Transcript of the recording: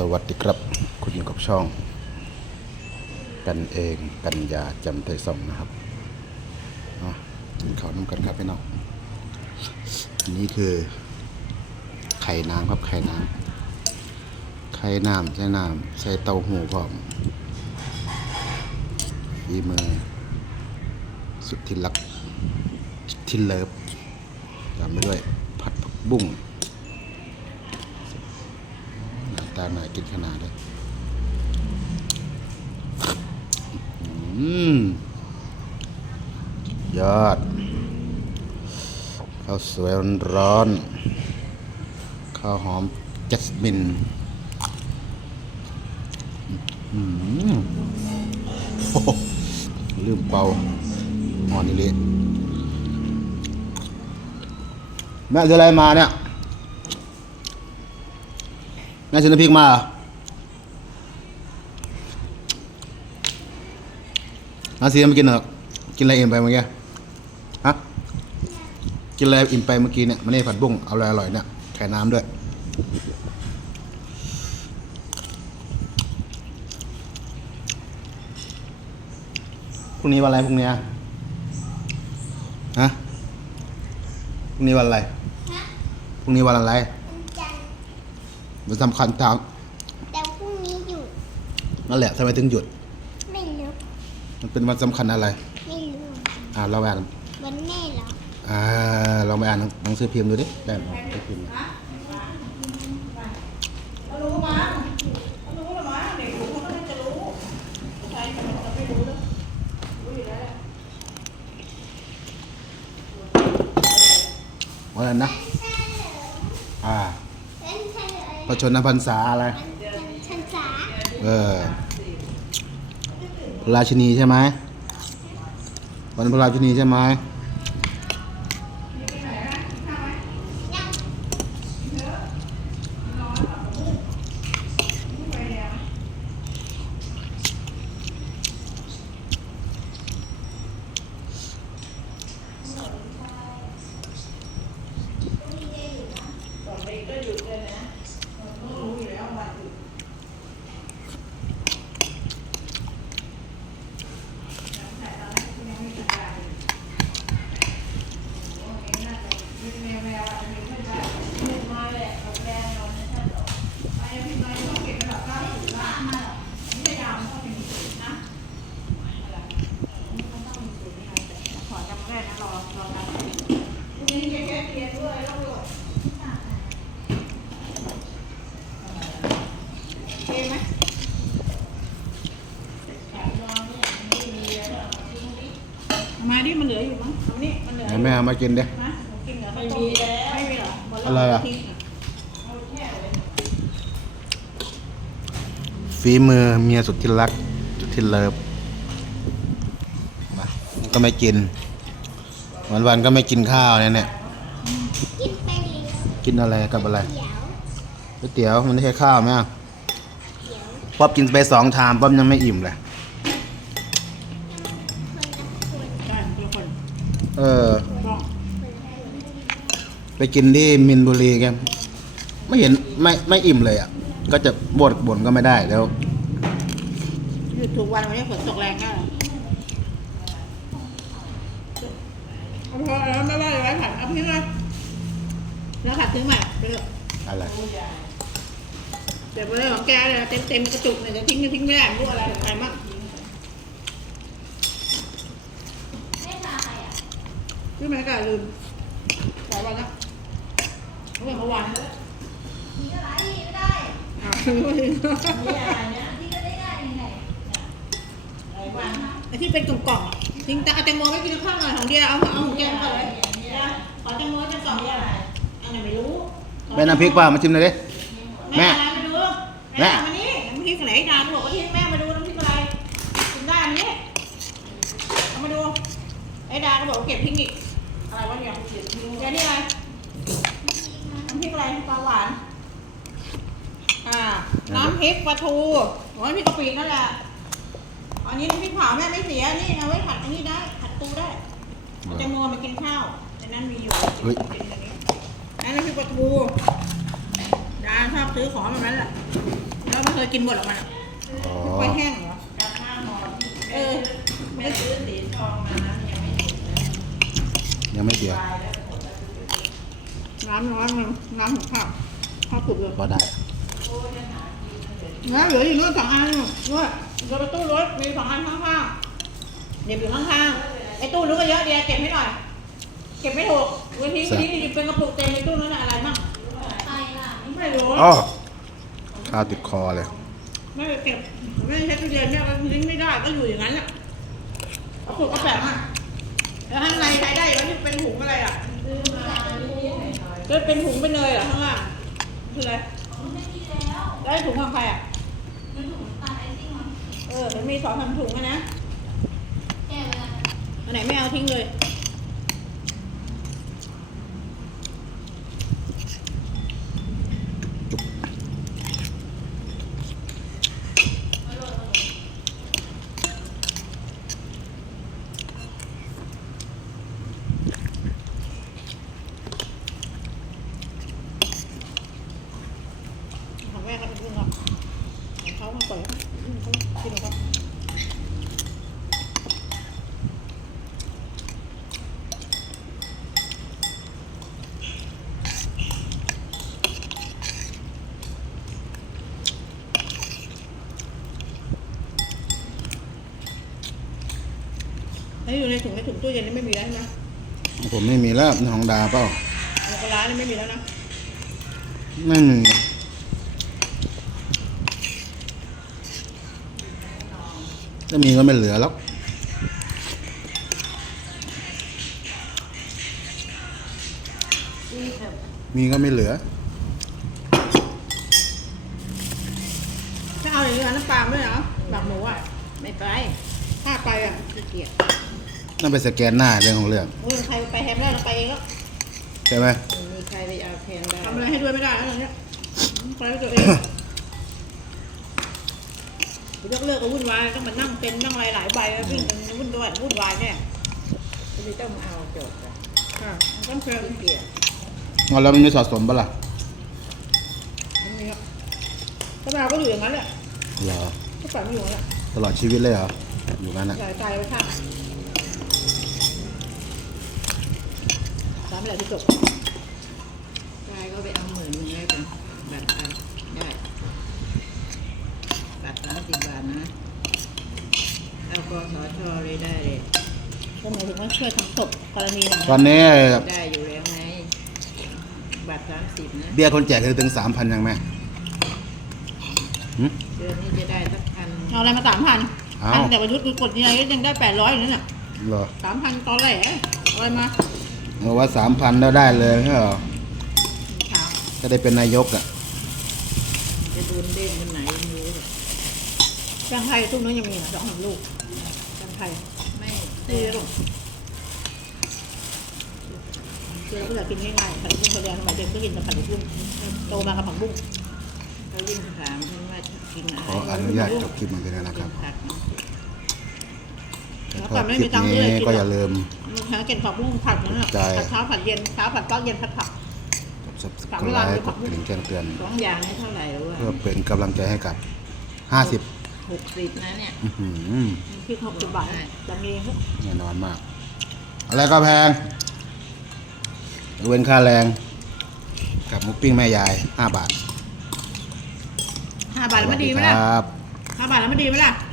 สวัสดีครับ คุณอยู่กับช่อง กันเองกัญญาจำไทยส่งนะครับอะกินข้าวน้ำกันครับพี่น้องอันนี้คือ ไข่น้ำครับไข่น้ำไข่น้ำใส่น้ำใส่เต้าหู้พร้อมฝีมือ สุดที่รักที่เลิฟตามไปด้วยผัดผักบุ้ง หน้าตาน่ากินขนาดเลยอืมยอดข้าวสวยร้อนๆข้าวหอมจัสมินอือ้โหลืมเป่าหอนี่เละแม่ซื้ออะไรมาเนี่ย แม่ซื้อน้ำพริกมาเหรอน้าซีมากินเหรอกินอะไรอิ่มไปเมื่อกี้ฮะกินอะไรอิ่มไปเมื่อกี้เนี่ยมันนี่ผัดบุ้งเอาอะไรอร่อยเนี่ยไข่น้ำด้วยพรุ่งนี้วันอะไรพรุ่งนี้อะฮะพรุ่งนี้วันอะไรพรุ่งนี้วันอะไรวันจันทร์ มันสำคัญตามแต่พรุ่งนี้หยุดนั่นแหละทำไมถึงหยุด ไม่รู้มันเป็นวันสำคัญอะไร ไม่รู้อ่าเราอ่านวันแม่เหรออ่าเราไปอ่านหนังสือพิมพ์ดูดิแป้งหนังสือพิมพ์รู้มั้งรู้หรือมั้งเด็กรู้เขาก็น่าจะรู้ใครจะจะไม่รู้แล้วรู้อยู่แล้วแหละวันนั้นนะอ่าเป็น เฉลยพระชนพรรษาอะไรวันจันทร์ชันษาเออราชินีใช่ไหมวันพระราชินีใช่ไหม ตอนเด็กก็หยุดเลยนะมันต้องรู้อยู่แล้ววันหยุดแมวแมวอาจจะมีไม่ได้เล็กน้อยแหละเอาแดงเราเนี่ยถ้าเราไอ้พี่น้อยต้องเก็บระดับเก้าสิบล้านมาไม่ได้ยาวมันต้องเป็นศูนย์นะอะไรมันต้องมีศูนย์นี่ไงแต่ ขอจำแรกนะรอรอทำพรุ่งนี้แค่เรียนด้วยแล้วด้วยเองไหมมาดิมันเหลืออยู่มั้งเอานี่มันเหลือไหนแม่เอามากินดินะกินเหรอไม่มีแล้วไม่มีเหรอหมดแล้วอะไรอะทิ้งเอาแช่เลยฝีมือเมียสุดที่รักสุดที่เลิฟมาก็ไม่กิน วันวันๆก็ไม่กินข้าวเนี่ยเนี่ยกินไปเลยกินอะไรกับอะไรเดี๋ยวก๋วยเตี๋ยวมันไม่ใช่ข้าวไหมอะเดี๋ยวป๊อบกินไปสองชามป๊อบยังไม่อิ่มเลยคนละคนได้ทุกคนเออบ้องไปกินที่มินบุรีแกไม่เห็นไม่ไม่อิ่มเลยอะก็จะบ่นบ่นก็ไม่ได้แล้ว หยุดทุกวันวันนี้ฝนตกแรงก็เอา พอแล้วไม่ว่าอะไรผัดเอาทิ้งเลยแล้วผัดทิ้งใหม่ไปเถอะอะไรเดี๋ยวไปเลยของแกเลยเต็มเต็มๆกระจุกเนี่ยจะทิ้งก็ทิ้งไม่ได้ไม่รู้อะไรใครมั่งคือมันก็ลืมหลายวันแล้วเมื่อเมื่อวานอ้าวไม่ได้ไอ้ที่เป็นกล่องๆอะ ทิ้งแต่เอาแตงโมไม่กินข้าวหน่อยของเดียเอาเอาของแกมาก่อนเลยขอแตงโมเป็นกล่องเดียวอันไหนไม่รู้แม่น้ำพริกป่ะมาชิมหน่อยดิ แม่ แม่มาดูแม่แม่มานี่น้ำพริกไหนดานบอกว่าที่แม่มาดูน้ำพริกอะไรคุณได้อันนี้เอามาดูไอ้ดาก็บอกว่าเก็บพริกอีกอะไรวะเนี่ยเดี๋ยวนี่อะไรน้ำพริกอะไรปลาหวานอ่าน้ำพริกปลาทูโอ้ยพริกกะปินั่นแหละอั นนี้น้ำพริกเผาแม่ไม่เสีย นี่เอาไว้ผัดอันนี้ได้ ผัดปูได้เอาแตงโมมากินข้าวในนั้นมีอยู่เฮ้ย กินอันนี้อันนั้นน้ำพริกปลาทูดาชอบซื้อของแบบนั้นแหละเคยกินหมดหรอกมันอะอ๋อไปแห้งเหรอเออแม่ซื้อสีทองมานะยังไม่ถึงนะยังไม่เดือดน้ำน้อยมันน้ำของข้าวข้าวปุกเลยก็ได้นะเหลืออยู่นู่นสองอันนู่น รถตู้รถมีสองอันข้างๆเดี๋ยวอยู่ข้างๆไอ้ตู้นู้นก็เยอะเดียวเก็บให้หน่อย เก็บไม่ถูกวันนี้วันนี้นี่เป็นกระปุกเต็มในตู้นั้นน่ะอะไรบ้างไปล่ะไม่รู้อ๋อข้าวติดคอเลย ไม่ได้เก็บไม่ได้ใช้ตู้เย็นเนี่ยมันทิ้งไม่ได้ก็อยู่อย่างนั้นแหละกระปุกกระแปะอะแล้วข้างในใช้ได้อยู่แล้วที่เป็นถุงอะไรอะก็เป็นถุงเป็นเนยเหรอข้างล่างคืออะไรแล้วไอ้ถุงของใครอะ เออ มันมีสองสามถุงอะนะ แก้เวลาอันไหนไม่เอาทิ้งเลยของแม่ก็ทิ้งอะของเขาเขาปล่อยให้เขากินของเขาแล้อยู่ในถุงในถุงตู้เย็นนี่ไม่มีแล้วใช่ไหมผมไม่มีแล้วในของดาเปล่าในกระร้านี่ไม่มีแล้วนะ ไม่มี ถ้ามีก็ไม่เหลือแล้วมีก็ไม่เหลือ ถ้าเอาอย่างนี้เอาน้ำปลาด้วยเหรอแบบหมูอะไม่ไป ถ้าไปอะขี้เกียจนั่นไปสแกนหน้าเรื่องของเรื่องเออใครไปแฮมได้เราไปเองแล้วใช่ไหมมีใครไปเอาแทนได้ทำอะไรให้ด้วยไม่ได้แล้วตอนเนี้ยไปด้วยตัวเอง เลิกเลิกก็วุ่นวายต้องมานั่งเป็นนั่งอะไรหลายใบแล้ววิ่งกันวุ่นวายวุ่นวายแน่ไม่ต้องเอาจบอะค่ะมันต้องเชิญเกลียดเอาแล้วมันไม่สะสมปะล่ะมันมีอะก็เราก็อยู่อย่างนั้นแหละเหรอ ก็ปล่อยมันอยู่อย่างนั้นแหละตลอดชีวิตเลยเหรอ อยู่นั้นอะใหญ่ใจไว้ข้างสามเหล่ที่จบ ยายก็ไปเอาหมื่นหนึงแล้วกันบัตรอันได้บัตรสามสิบบาทนะเอา กสทเลยได้เลยก็หมายถึงว่าช่วยทำศพกรณีหนึ่งตอนนี้ได้อยู่แล้วไงบัตรสามสิบนะเบี้ยคนแก่คือถึงสามพันยังแม่หึเดือนนี้จะได้สักพันเอาอะไรมาสามพันเอาพันแต่ประยุทธ์คือกดยังไงก็ยังได้แปดร้อยอยู่นั่นน่ะเหรอสามพันตอนแรกเอาอะไรมาเอาว่าสามพันแล้วได้เลยใช่เหรอถามถ้าได้เป็นนายกอะจะโดนเด้งวันไหนไม่รู้หรอกแบงค์ไทยทุกนั้นยังมีนะสองสามลูก แบงค์ไทยไม่ดีลูกคือเราก็อยากกินง่ายๆผัดบุ้งกระเดียงสมัยเด็กก็กินแต่ผัดบุ้งโตมากับผักบุ้งเขายิ่งถามฉันว่ากินอะไรขออนุญาตจบคลิปมันไปแล้วนะครับผักนะแล้วถ้าก่อนไม่คลิมีปตังค์ซื้อนี้เลยกินก็หอรย่าอกลืมหากินผักบุ้งผัดนั่นแหละใช่ผัดเช้าผัดเย็นเช้าผัดเช้าเย็นผัดผักกด subscribe กดกระดิ่งแจ้งเตือนสองอย่างนี้เท่าไหร่หรือว่าเพื่อเป็นกำลังใจให้กับห้าสิบ หกสิบนะเนี่ยพริกหกสิบบาทจะมีพวกแน่นอนมาก อะไรก็แพงยกเว้นค่าแรง กับหมุกปิ้งแม่ยายห้าบาทห้าบาทแล้วไม่ดีไหมสวัสล่ะครับ ห้าบาทแล้วไม่ดีไหมล่ะค